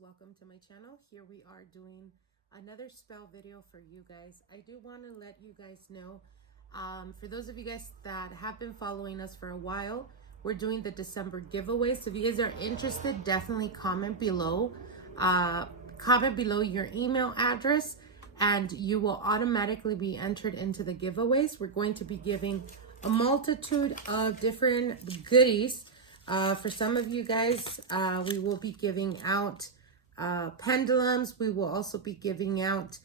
welcome to my channel. Here we are doing another spell video for you guys. I do want to let you guys know, for those of you guys that have been following us for a while, we're doing the December giveaway. So if you guys are interested, definitely comment below. Comment below your email address and you will automatically be entered into the giveaways. We're going to be giving a multitude of different goodies. For some of you guys, we will be giving out pendulums. We will also be giving out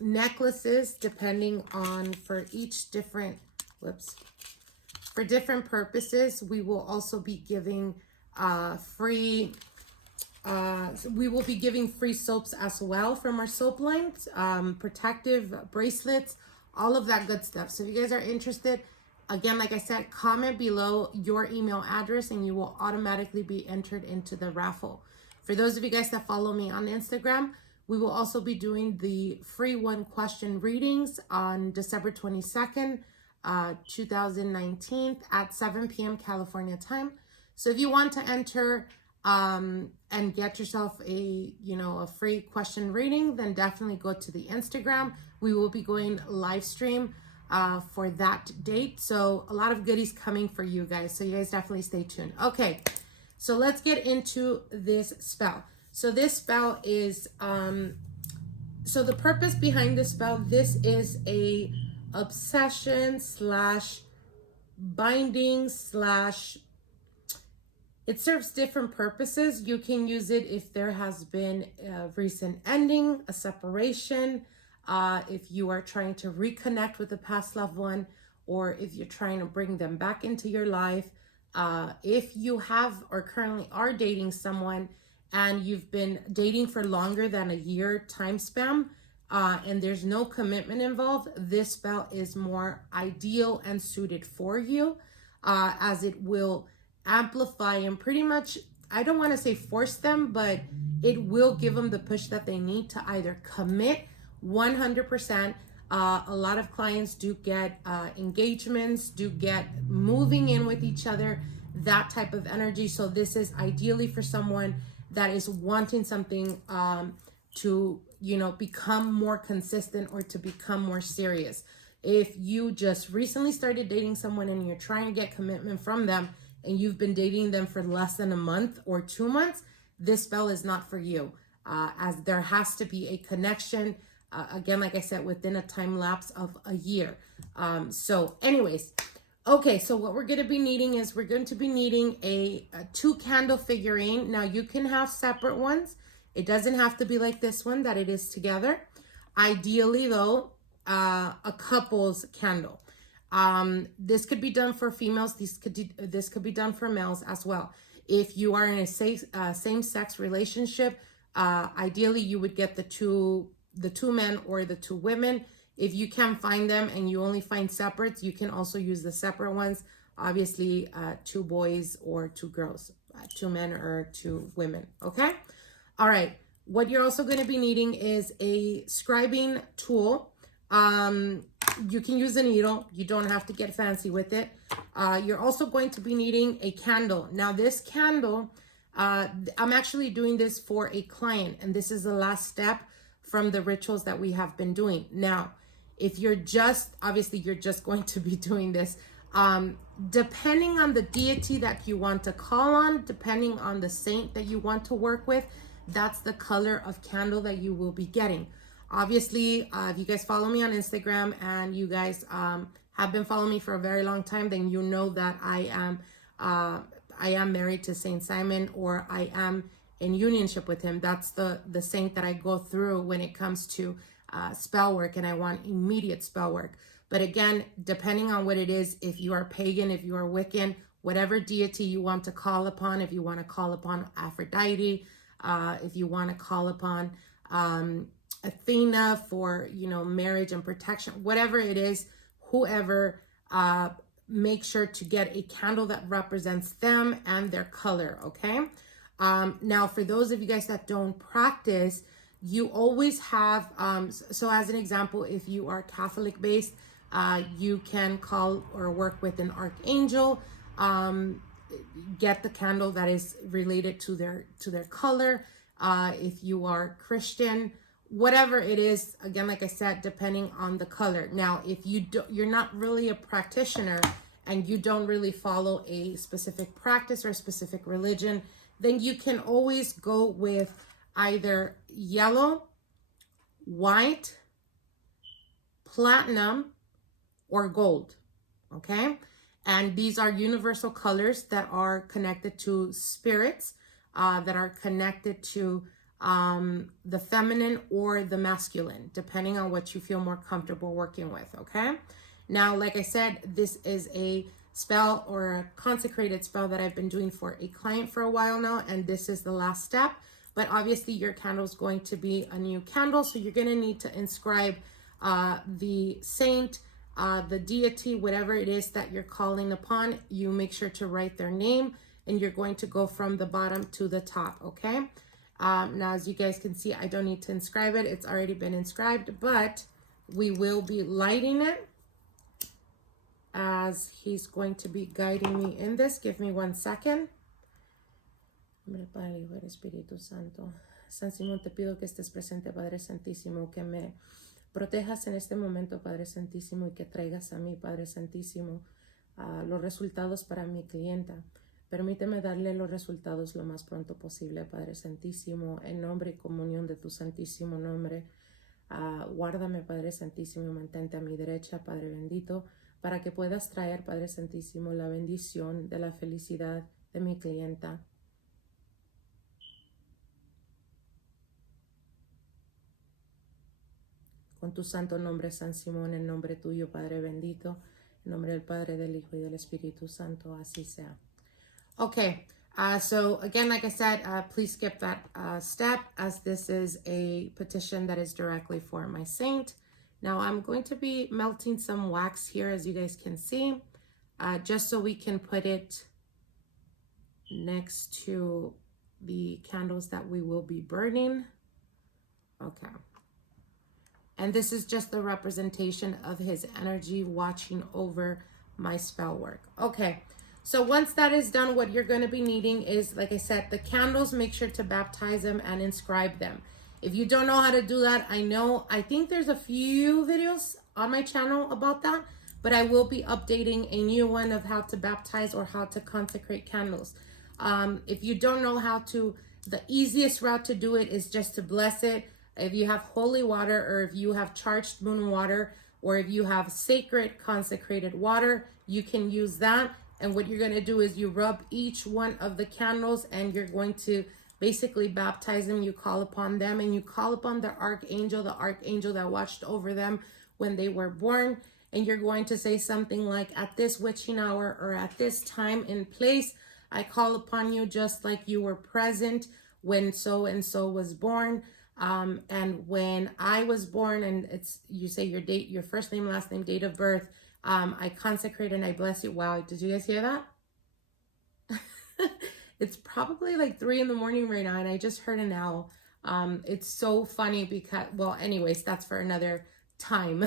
necklaces, depending on for each different, for different purposes. We will also be giving free soaps as well from our soap lines, protective bracelets, all of that good stuff. So if you guys are interested, again, like I said, comment below your email address and you will automatically be entered into the raffle. For those of you guys that follow me on Instagram, we will also be doing the free one question readings on December 22nd, 2019 at 7 p.m. California time. So if you want to enter and get yourself a free question reading, then definitely go to the Instagram. We will be going live stream for that date. So a lot of goodies coming for you guys. So you guys definitely stay tuned. Okay, so let's get into this spell. So this spell is, so the purpose behind this spell, this is a obsession slash binding slash, it serves different purposes. You can use it if there has been a recent ending, a separation, if you are trying to reconnect with a past loved one, or if you're trying to bring them back into your life. If you have or currently are dating someone and you've been dating for longer than a year time span, and there's no commitment involved, this spell is more ideal and suited for you, as it will amplify and pretty much, I don't want to say force them, but it will give them the push that they need to either commit 100%. A lot of clients do get engagements, do get moving in with each other, that type of energy. So this is ideally for someone that is wanting something to, become more consistent or to become more serious. If you just recently started dating someone and you're trying to get commitment from them and you've been dating them for less than a month or 2 months, this spell is not for you, as there has to be a connection. Again, like I said, within a time lapse of a year. So anyways, okay, so what we're going to be needing is we're going to be needing a 2 candle figurine. Now you can have separate ones. It doesn't have to be like this one that it is together. Ideally though, a couple's candle. This could be done for females. This could be done for males as well. If you are in a same-sex relationship, ideally you would get the two men or the 2 women. If you can't find them and you only find separates, you can also use the separate ones. Obviously, 2 boys or 2 girls, 2 men or 2 women. Okay. All right. What you're also going to be needing is a scribing tool. You can use a needle. You don't have to get fancy with it. You're also going to be needing a candle. Now this candle, I'm actually doing this for a client, and this is the last step from the rituals that we have been doing. Now, if you're obviously you're just going to be doing this, depending on the deity that you want to call on, depending on the saint that you want to work with, that's the color of candle that you will be getting. Obviously, if you guys follow me on Instagram and you guys have been following me for a very long time, then you know that I am married to Saint Simon, or I am in unionship with him. That's the saint that I go through when it comes to spell work, and I want immediate spell work. But again, depending on what it is, if you are pagan, if you are Wiccan, whatever deity you want to call upon, if you want to call upon Aphrodite, if you want to call upon Athena for, marriage and protection, whatever it is, whoever, make sure to get a candle that represents them and their color. Okay. Now for those of you guys that don't practice, you always have, so as an example, if you are Catholic based, you can call or work with an archangel, get the candle that is related to their color. if you are Christian, whatever it is, again, like I said, depending on the color. Now, if you're not really a practitioner and you don't really follow a specific practice or a specific religion, then you can always go with either yellow, white, platinum, or gold, okay? And these are universal colors that are connected to spirits, that are connected to the feminine or the masculine, depending on what you feel more comfortable working with, okay? Now, like I said, this is a spell or a consecrated spell that I've been doing for a client for a while now, and this is the last step. But obviously your candle is going to be a new candle, so you're going to need to inscribe the saint, the deity, whatever it is that you're calling upon. You make sure to write their name, and you're going to go from the bottom to the top, okay? Now, as you guys can see, I don't need to inscribe it. It's already been inscribed, but we will be lighting it as he's going to be guiding me in this. Give me 1 second. Padre, Hijo, Espíritu Santo. San Simón, te pido que estés presente, Padre Santísimo, que me protejas en este momento, Padre Santísimo, y que traigas a mí, Padre Santísimo, los resultados para mi clienta. Permíteme darle los resultados lo más pronto posible, Padre Santísimo, en nombre y comunión de tu santísimo nombre. Guárdame, Padre Santísimo, y mantente a mi derecha, Padre bendito, para que puedas traer, Padre Santísimo, la bendición de la felicidad de mi clienta. Con tu santo nombre, San Simón, en nombre tuyo, Padre bendito, en nombre del Padre, del Hijo y del Espíritu Santo, así sea. Okay, so again, like I said, please skip that step, as this is a petition that is directly for my saint. Now I'm going to be melting some wax here, as you guys can see, just so we can put it next to the candles that we will be burning. Okay. And this is just the representation of his energy watching over my spell work. Okay. So once that is done, what you're going to be needing is, like I said, the candles. Make sure to baptize them and inscribe them. If you don't know how to do that, I think there's a few videos on my channel about that, but I will be updating a new one of how to baptize or how to consecrate candles. If you don't know how to, the easiest route to do it is just to bless it. If you have holy water, or if you have charged moon water, or if you have sacred consecrated water, you can use that. And what you're going to do is you rub each one of the candles, and you're going to basically baptize them. You call upon them, and you call upon the archangel that watched over them when they were born. And you're going to say something like, at this witching hour, or at this time and place, I call upon you just like you were present when so-and-so was born. And when I was born, and you say your date, your first name, last name, date of birth, I consecrate and I bless you. Wow, did you guys hear that? It's probably like 3 in the morning right now, and I just heard an owl. It's so funny because, well, anyways, that's for another time.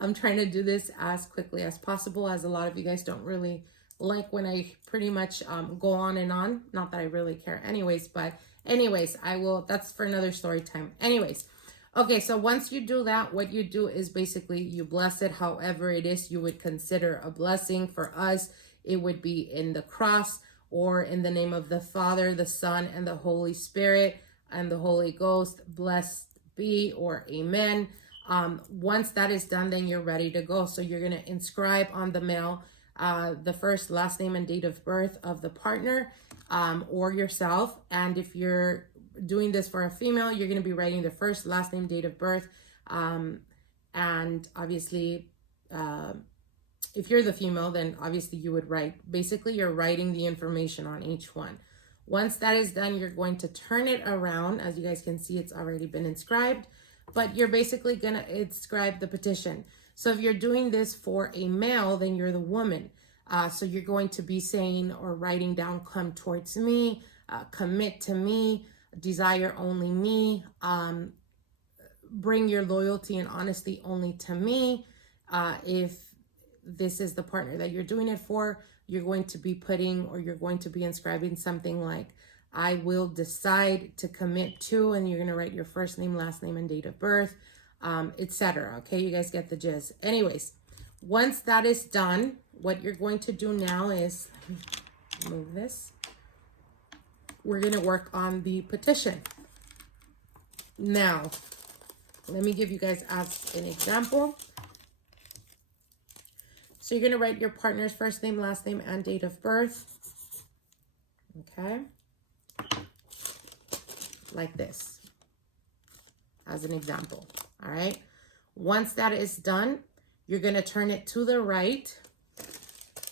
I'm trying to do this as quickly as possible, as a lot of you guys don't really like when I pretty much go on and on. Not that I really care anyways, but anyways, that's for another story time. Anyways, okay, so once you do that, what you do is basically you bless it however it is you would consider a blessing. For us, it would be in the cross, or in the name of the Father, the Son, and the Holy Spirit, and the Holy Ghost, blessed be, or amen. Once that is done, then you're ready to go. So you're going to inscribe on the mail the first, last name, and date of birth of the partner, or yourself. And if you're doing this for a female, you're going to be writing the first, last name, date of birth. And obviously, if you're the female, then obviously you would write, basically you're writing the information on each one. Once that is done, you're going to turn it around. As you guys can see, it's already been inscribed, but you're basically going to inscribe the petition. So if you're doing this for a male, then you're the woman. So you're going to be saying or writing down, come towards me, commit to me, desire only me, bring your loyalty and honesty only to me. If this is the partner that you're doing it for, you're going to be putting, or you're going to be inscribing something like, I will decide to commit to, and you're going to write your first name, last name, and date of birth, etc. Okay, you guys get the gist. Anyways, once that is done, what you're going to do now is, move this. We're going to work on the petition. Now, let me give you guys as an example. So you're going to write your partner's first name, last name, and date of birth. Okay. Like this, as an example. All right. Once that is done, you're going to turn it to the right.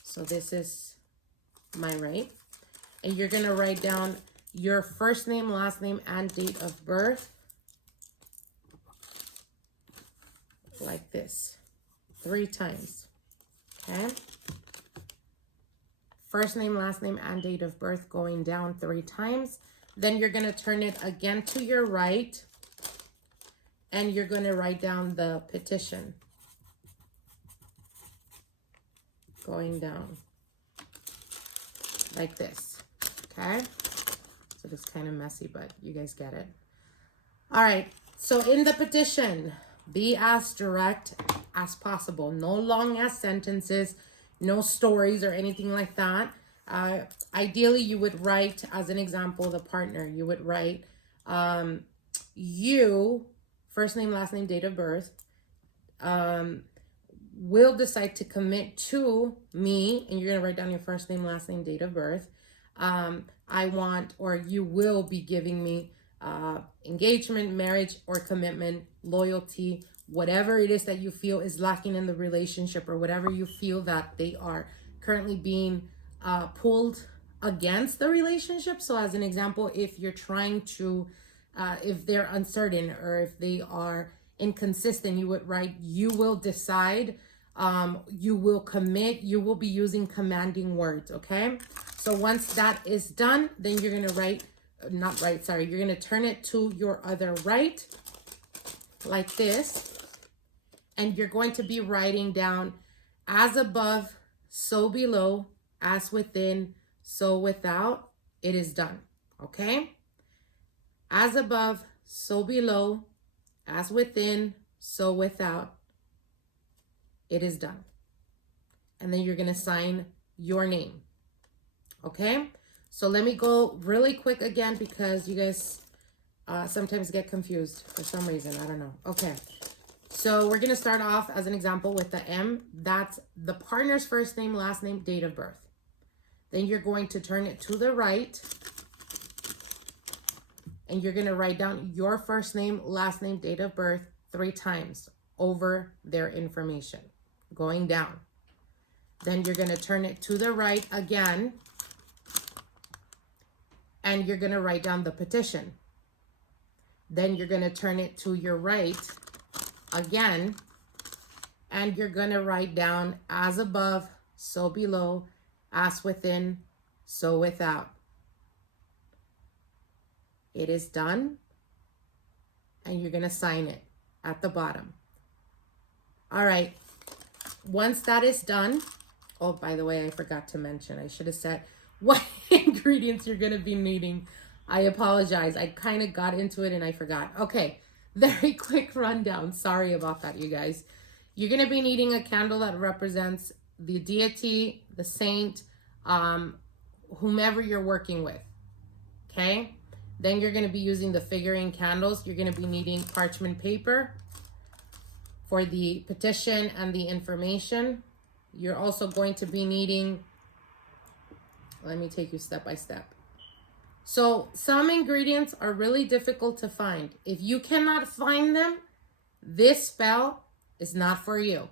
So this is my right. And you're going to write down your first name, last name, and date of birth. Like this, 3 times. Okay. First name, last name, and date of birth going down 3 times. Then you're going to turn it again to your right. And you're going to write down the petition. Going down. Like this. Okay. So it's kind of messy, but you guys get it. All right. So in the petition, be as direct as possible. No long ass sentences, no stories or anything like that. Ideally, you would write, as an example, the partner. You would write, you, first name, last name, date of birth, will decide to commit to me, and you're going to write down your first name, last name, date of birth. I want, or you will be giving me engagement, marriage, or commitment, loyalty, whatever it is that you feel is lacking in the relationship, or whatever you feel that they are currently being pulled against the relationship. So as an example, if you're trying to, if they're uncertain or if they are inconsistent, you would write, you will decide, you will commit, you will be using commanding words, okay? So once that is done, then you're going to write, not right, sorry, you're going to turn it to your other right, like this. And you're going to be writing down, as above, so below, as within, so without, it is done, okay? As above, so below, as within, so without, it is done. And then you're going to sign your name, okay? So let me go really quick again, because you guys sometimes get confused for some reason. I don't know. Okay. So we're going to start off, as an example, with the M. That's the partner's first name, last name, date of birth. Then you're going to turn it to the right. And you're going to write down your first name, last name, date of birth 3 times over their information, going down. Then you're going to turn it to the right again. And you're going to write down the petition. Then you're going to turn it to your right again. And you're going to write down, as above, so below, as within, so without. It is done. And you're going to sign it at the bottom. All right. Once that is done, oh, by the way, I forgot to mention, I should have said what ingredients you're going to be needing. I apologize. I kind of got into it and I forgot. Okay. Very quick rundown. Sorry about that, you guys. You're going to be needing a candle that represents the deity, the saint, whomever you're working with. Okay. Then you're going to be using the figurine candles. You're going to be needing parchment paper for the petition and the information. You're also going to be needing, let me take you step by step. So some ingredients are really difficult to find. If you cannot find them, this spell is not for you.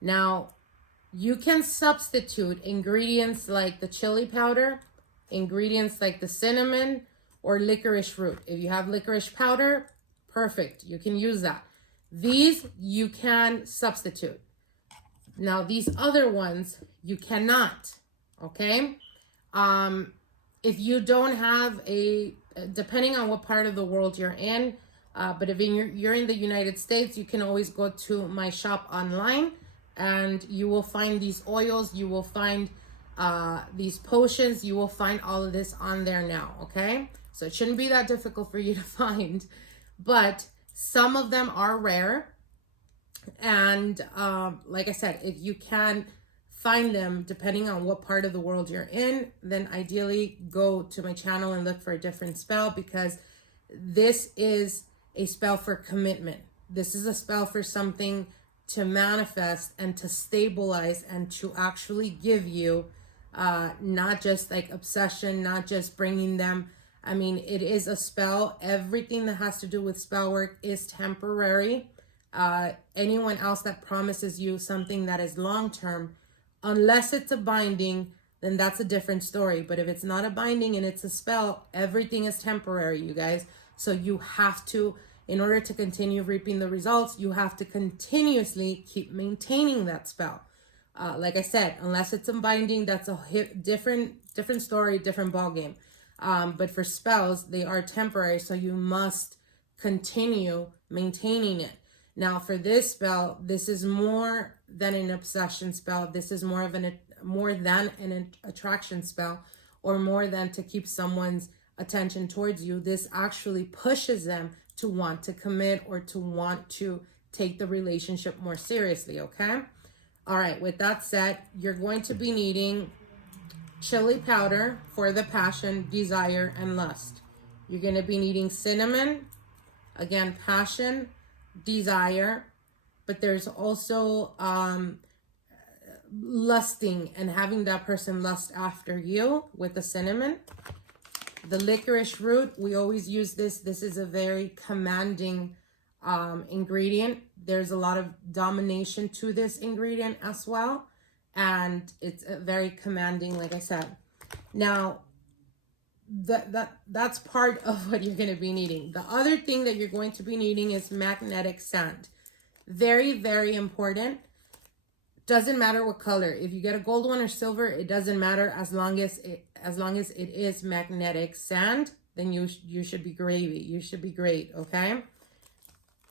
Now, you can substitute ingredients like the chili powder, ingredients like the cinnamon, or licorice root. If you have licorice powder, perfect. You can use that. These you can substitute. Now, these other ones, you cannot, okay? If you don't have depending on what part of the world you're in, but if you're in the United States, you can always go to my shop online and you will find these oils. You will find these potions. You will find all of this on there now, okay? So it shouldn't be that difficult for you to find, but some of them are rare. And like I said, if you can find them, depending on what part of the world you're in, then ideally go to my channel and look for a different spell, because this is a spell for commitment. This is a spell for something to manifest and to stabilize and to actually give you not just like obsession, not just bringing them. I mean, it is a spell. Everything that has to do with spell work is temporary. Anyone else that promises you something that is long-term, unless it's a binding, then that's a different story. But if it's not a binding and it's a spell, everything is temporary, you guys. So you have to, in order to continue reaping the results, you have to continuously keep maintaining that spell. Like I said, unless it's a binding, that's a different story, different ball game. But for spells, they are temporary, so you must continue maintaining it. Now, for this spell, this is more than an obsession spell. This is more than an attraction spell, or more than to keep someone's attention towards you. This actually pushes them to want to commit or to want to take the relationship more seriously, okay? All right, with that said, you're going to be needing chili powder for the passion, desire, and lust. You're going to be needing cinnamon, again, passion, desire, but there's also lusting and having that person lust after you with the cinnamon. The licorice root, we always use this. This is a very commanding ingredient. There's a lot of domination to this ingredient as well, and it's very commanding, like I said. Now, that's part of what you're going to be needing. The other thing that you're going to be needing is magnetic sand. Very, very important. Doesn't matter what color. If you get a gold one or silver, it doesn't matter, as long as it is magnetic sand, then you should be gravy. You should be great, okay?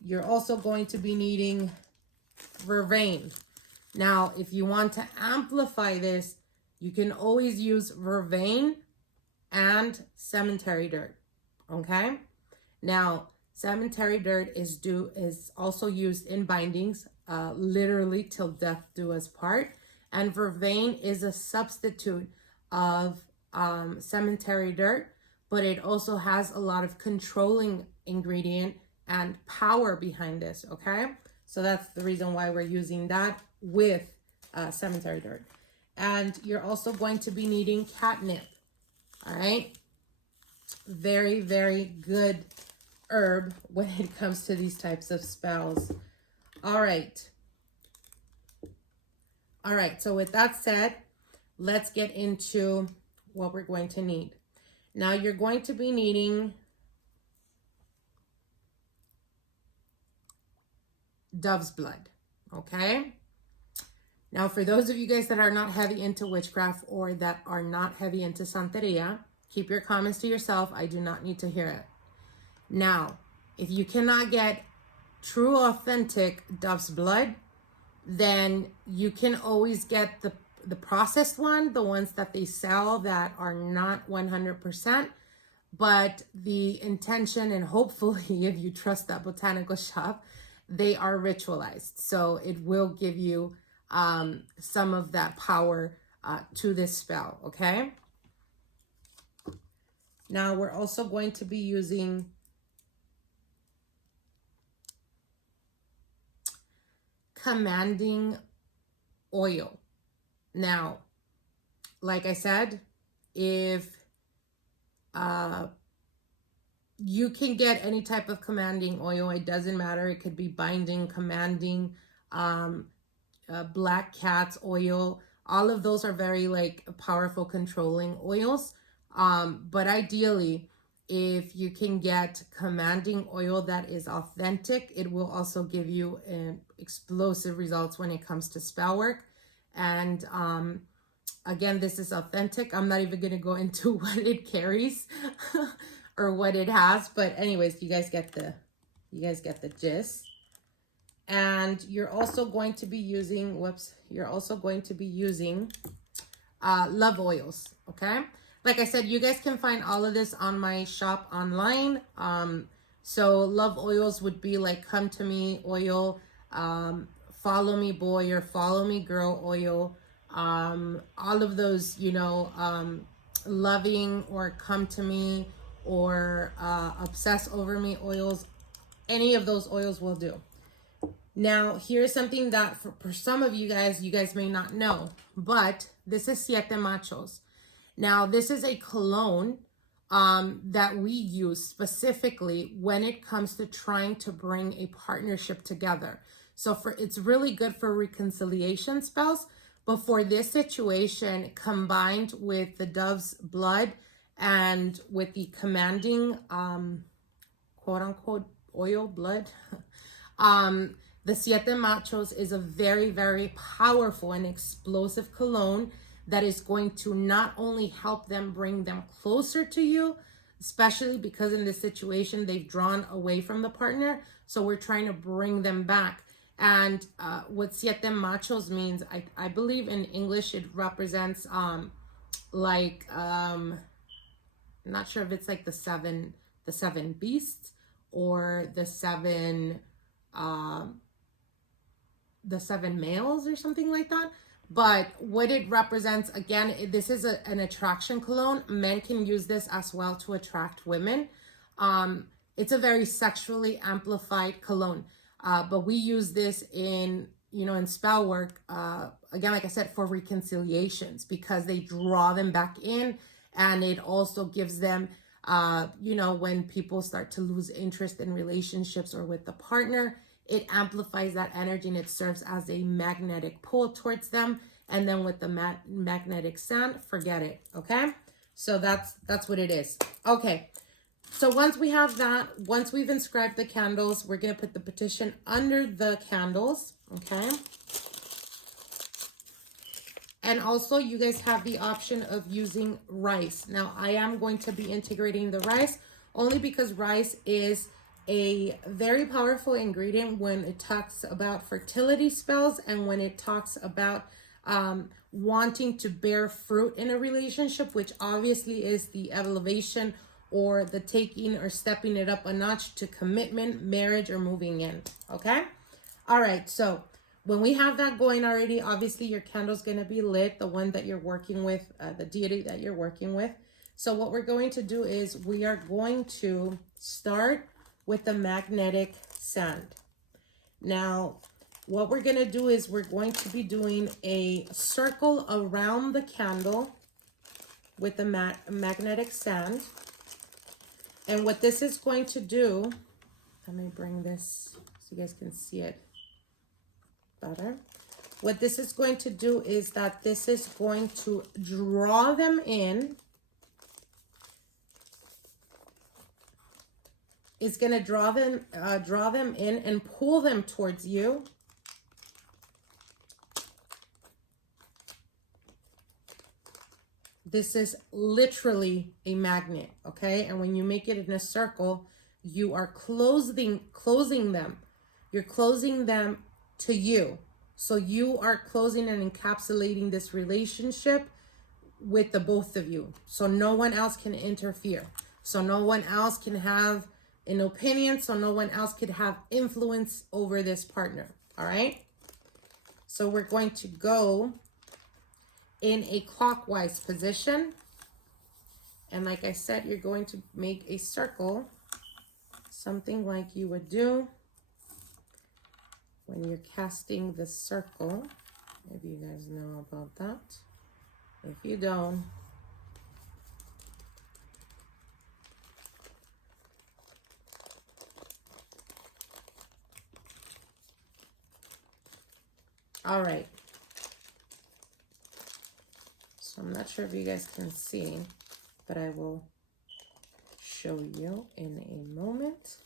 You're also going to be needing vervain. Now, if you want to amplify this, you can always use vervain and cemetery dirt, okay? Now, cemetery dirt is also used in bindings, literally till death do us part. And vervain is a substitute of cemetery dirt, but it also has a lot of controlling ingredient and power behind this, okay? So that's the reason why we're using that with cemetery dirt. And you're also going to be needing catnip, all right? Very, very good herb when it comes to these types of spells. All right, so with that said, let's get into what we're going to need. Now, you're going to be needing dove's blood, okay? Now, for those of you guys that are not heavy into witchcraft or that are not heavy into Santeria, keep your comments to yourself. I do not need to hear it. Now, if you cannot get true, authentic dove's blood, then you can always get the processed one, the ones that they sell that are not 100%. But the intention, and hopefully if you trust that botanical shop, they are ritualized. So it will give you some of that power to this spell, okay? Now we're also going to be using commanding oil. Now, like I said, if you can get any type of commanding oil, it doesn't matter. It could be binding, commanding, black cat's oil. All of those are very like powerful controlling oils. But ideally, if you can get commanding oil that is authentic, it will also give you explosive results when it comes to spell work. And again, this is authentic. I'm not even going to go into what it carries or what it has, but anyways, you guys get the gist. And you're also going to be using love oils, okay? Like I said, you guys can find all of this on my shop online. So love oils would be like come to me oil, follow me boy or follow me girl oil, all of those, you know, loving or come to me or obsess over me oils, any of those oils will do. Now, here's something that for some of you guys may not know, but this is Siete Machos. Now, this is a cologne that we use specifically when it comes to trying to bring a partnership together. So it's really good for reconciliation spells, but for this situation, combined with the dove's blood and with the commanding, quote unquote, oil, blood, the Siete Machos is a very, very powerful and explosive cologne that is going to not only help them bring them closer to you, especially because in this situation, they've drawn away from the partner. So we're trying to bring them back. And what Siete Machos means, I believe in English, it represents like, I'm not sure if it's like the seven beasts or the seven males or something like that. But what it represents, again, this is an attraction cologne. Men can use this as well to attract women. It's a very sexually amplified cologne. But we use this in, you know, in spell work, again, like I said, for reconciliations, because they draw them back in, and it also gives them, you know, when people start to lose interest in relationships or with the partner, it amplifies that energy and it serves as a magnetic pull towards them. And then with the magnetic sand, forget it. Okay. So that's what it is. Okay. So once we have that, once we've inscribed the candles, we're going to put the petition under the candles. Okay. And also you guys have the option of using rice. Now I am going to be integrating the rice only because rice is a very powerful ingredient when it talks about fertility spells and when it talks about wanting to bear fruit in a relationship, which obviously is the elevation or the taking or stepping it up a notch to commitment, marriage, or moving in. Okay. All right. So when we have that going already, obviously your candle's going to be lit, the one that you're working with, the deity that you're working with. So what we're going to do is we are going to start with the magnetic sand. Now, what we're going to do is we're going to be doing a circle around the candle with the magnetic sand. And what this is going to do, let me bring this so you guys can see it better. What this is going to do is that this is going to draw them in. It's going to draw them in and pull them towards you. This is literally a magnet, okay? And when you make it in a circle, you are closing them. You're closing them to you. So you are closing and encapsulating this relationship with the both of you. So no one else can interfere. So no one else can have an opinion. So no one else could have influence over this partner. All right. So we're going to go in a clockwise position. And like I said, you're going to make a circle, something like you would do when you're casting the circle. Maybe you guys know about that. If you don't, all right. So I'm not sure if you guys can see, but I will show you in a moment.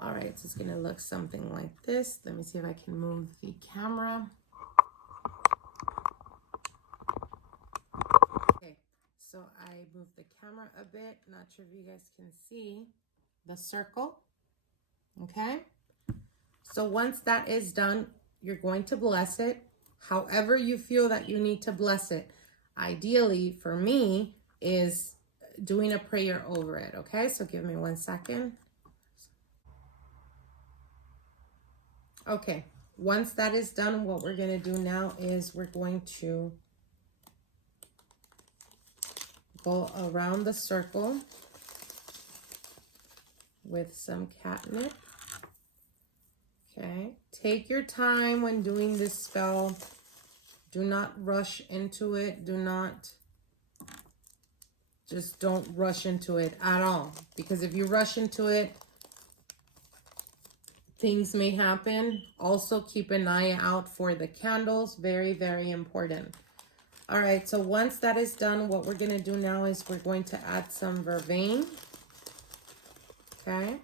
All right, so it's gonna look something like this. Let me see if I can move the camera. Okay, so I moved the camera a bit. Not sure if you guys can see the circle. Okay. So once that is done, you're going to bless it however you feel that you need to bless it. Ideally, for me, is doing a prayer over it, okay? So give me 1 second. Okay, once that is done, what we're going to do now is we're going to go around the circle with some catnip. Okay, take your time when doing this spell. Do not rush into it. Just don't rush into it at all. Because if you rush into it, things may happen. Also, keep an eye out for the candles. Very, very important. All right, so once that is done, what we're going to do now is we're going to add some Vervain. Okay.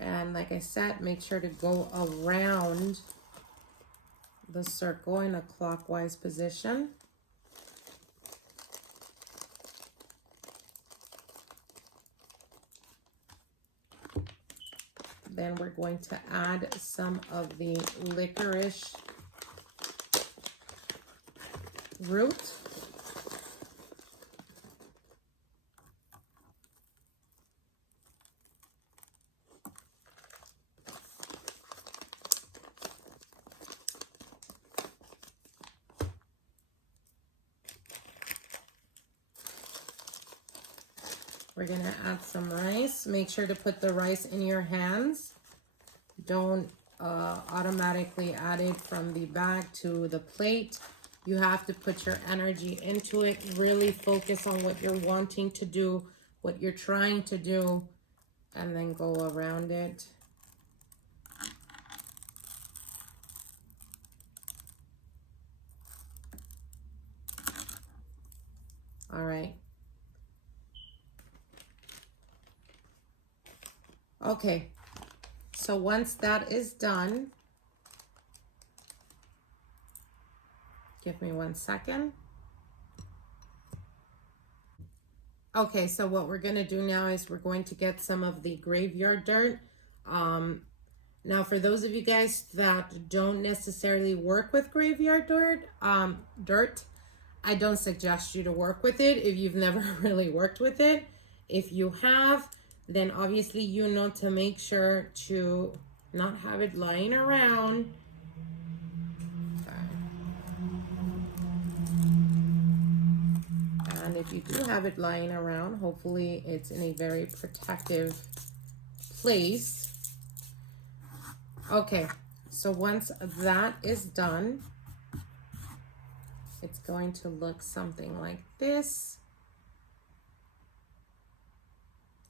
And like I said, make sure to go around the circle in a clockwise position. Then we're going to add some of the Licorice Root. We're going to add some rice. Make sure to put the rice in your hands. Don't automatically add it from the bag to the plate. You have to put your energy into it. Really focus on what you're wanting to do, what you're trying to do, and then go around it. All right. Okay, so once that is done, give me 1 second. Okay, so what we're going to do now is we're going to get some of the graveyard dirt. Now, for those of you guys that don't necessarily work with graveyard dirt, I don't suggest you to work with it if you've never really worked with it. If you have, then obviously you know to make sure to not have it lying around. Okay. And if you do have it lying around, hopefully it's in a very protective place. Okay, so once that is done, it's going to look something like this.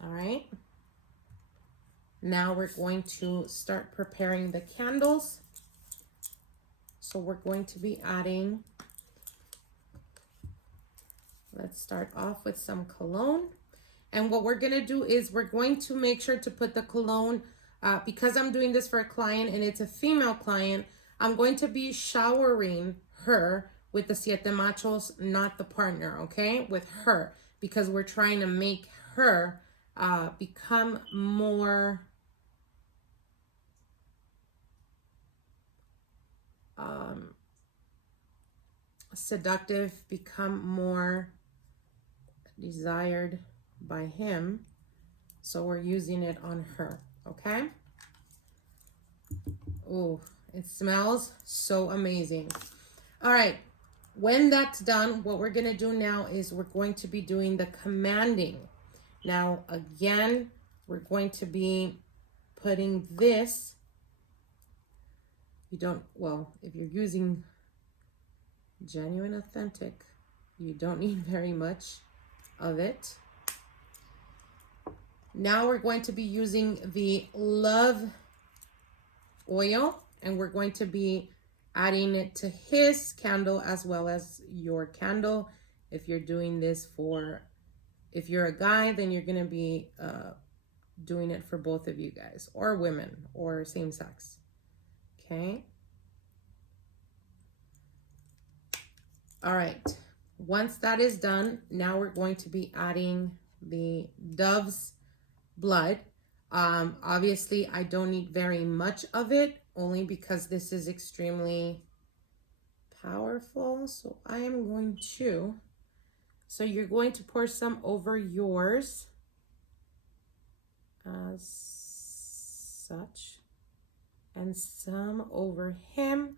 All right. Now we're going to start preparing the candles. So we're going to be adding, let's start off with some cologne. And what we're going to do is we're going to make sure to put the cologne, because I'm doing this for a client and it's a female client, I'm going to be showering her with the Siete Machos, not the partner, okay? With her, because we're trying to make her become more seductive, become more desired by him. So we're using it on her, okay? Oh, it smells so amazing. All right, when that's done, what we're gonna do now is we're going to be doing the commanding. Now, again, we're going to be putting this. You don't, well, if you're using genuine, authentic, you don't need very much of it. Now we're going to be using the love oil, and we're going to be adding it to his candle as well as your candle. If you're doing this for, if you're a guy, then you're going to be doing it for both of you guys, or women, or same sex. Okay. All right. Once that is done, now we're going to be adding the dove's blood. Obviously, I don't need very much of it, only because this is extremely powerful. So I am going to, so you're going to pour some over yours as such, and some over him.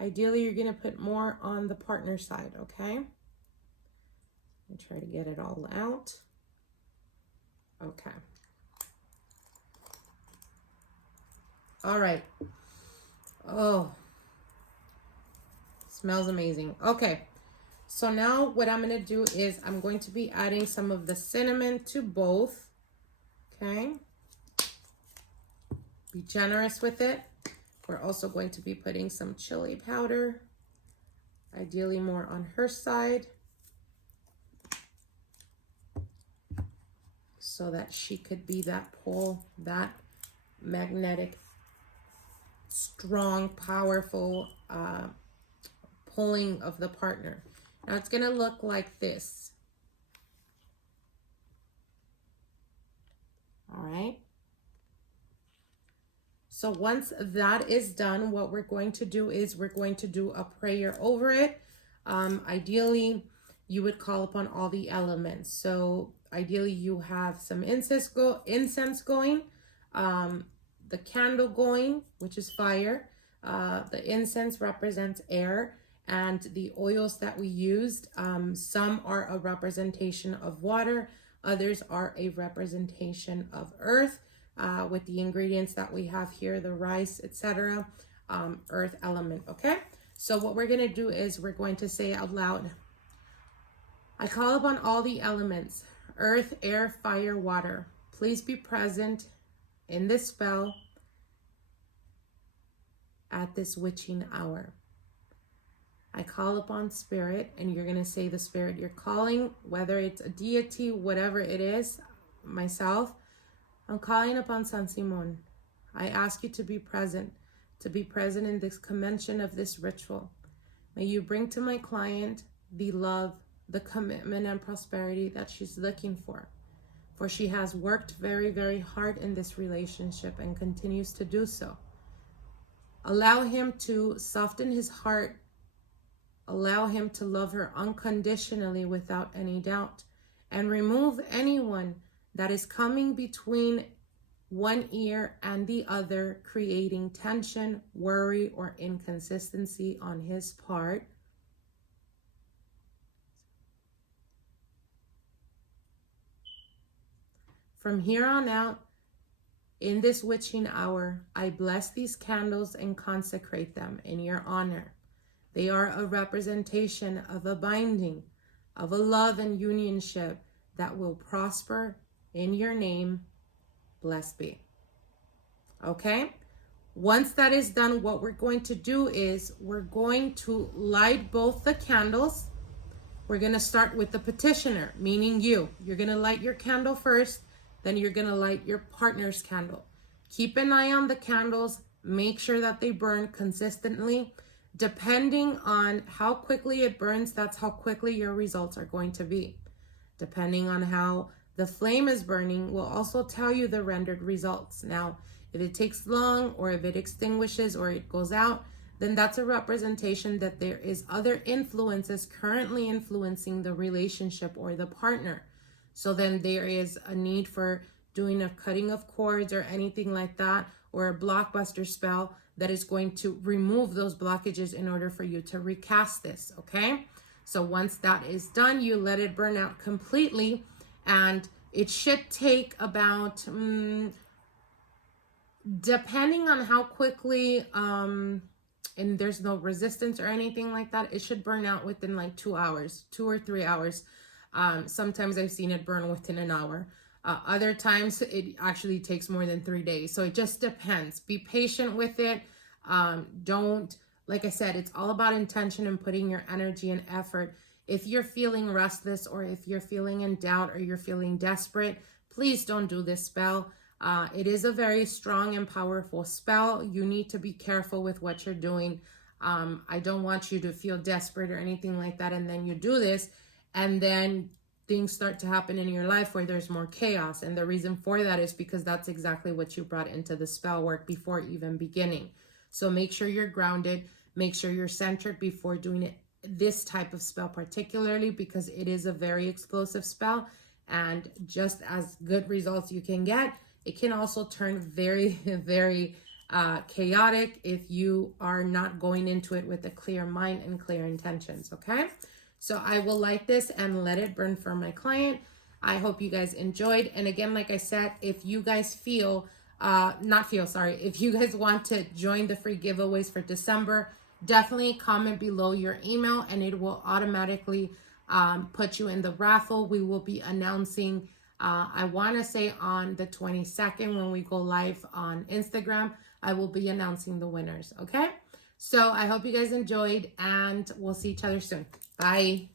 Ideally, you're going to put more on the partner side, okay? And try to get it all out. Okay. All right. Oh, smells amazing. Okay. So now what I'm going to do is I'm going to be adding some of the cinnamon to both. Okay. Be generous with it. We're also going to be putting some chili powder, ideally more on her side, so that she could be that pull, that magnetic, strong, powerful pulling of the partner. Now it's going to look like this. All right. So once that is done, what we're going to do is we're going to do a prayer over it. Ideally, you would call upon all the elements. So ideally, you have some incense going, the candle going, which is fire. The incense represents air, and the oils that we used, some are a representation of water, others are a representation of earth. With the ingredients that we have here, the rice, etc., earth element, okay? So what we're going to do is we're going to say out loud, I call upon all the elements, earth, air, fire, water. Please be present in this spell at this witching hour. I call upon spirit, and you're going to say the spirit you're calling, whether it's a deity, whatever it is, myself, I'm calling upon San Simon. I ask you to be present in this convention of this ritual. May you bring to my client the love, the commitment, and prosperity that she's looking for she has worked very, very hard in this relationship and continues to do so. Allow him to soften his heart. Allow him to love her unconditionally without any doubt, and remove anyone that is coming between one ear and the other, creating tension, worry, or inconsistency on his part. From here on out, in this witching hour, I bless these candles and consecrate them in your honor. They are a representation of a binding, of a love and unionship that will prosper in your name. Blessed be. Okay? Once that is done, what we're going to do is we're going to light both the candles. We're going to start with the petitioner, meaning you. You're going to light your candle first, then you're going to light your partner's candle. Keep an eye on the candles. Make sure that they burn consistently. Depending on how quickly it burns, that's how quickly your results are going to be. Depending on how the flame is burning will also tell you the rendered results. Now, if it takes long, or if it extinguishes, or it goes out, then that's a representation that there is other influences currently influencing the relationship or the partner. So then there is a need for doing a cutting of cords or anything like that, or a blockbuster spell that is going to remove those blockages in order for you to recast this, okay? So once that is done, you let it burn out completely, and it should take about, depending on how quickly, and there's no resistance or anything like that, it should burn out within like 2 hours, 2 or 3 hours. Sometimes I've seen it burn within an hour. Other times it actually takes more than 3 days. So it just depends. Be patient with it. Don't, like I said, it's all about intention and putting your energy and effort. If you're feeling restless, or if you're feeling in doubt, or you're feeling desperate, please don't do this spell. It is a very strong and powerful spell. You need to be careful with what you're doing. I don't want you to feel desperate or anything like that, and then you do this, and then things start to happen in your life where there's more chaos. And the reason for that is because that's exactly what you brought into the spell work before even beginning. So make sure you're grounded, make sure you're centered before doing it, this type of spell particularly, because it is a very explosive spell, and just as good results you can get, it can also turn very, very chaotic if you are not going into it with a clear mind and clear intentions, okay? So I will light this and let it burn for my client. I hope you guys enjoyed. And again, like I said, if you guys if you guys want to join the free giveaways for December, definitely comment below your email and it will automatically put you in the raffle. We will be announcing, I want to say on the 22nd when we go live on Instagram, I will be announcing the winners, okay? So I hope you guys enjoyed and we'll see each other soon. Bye.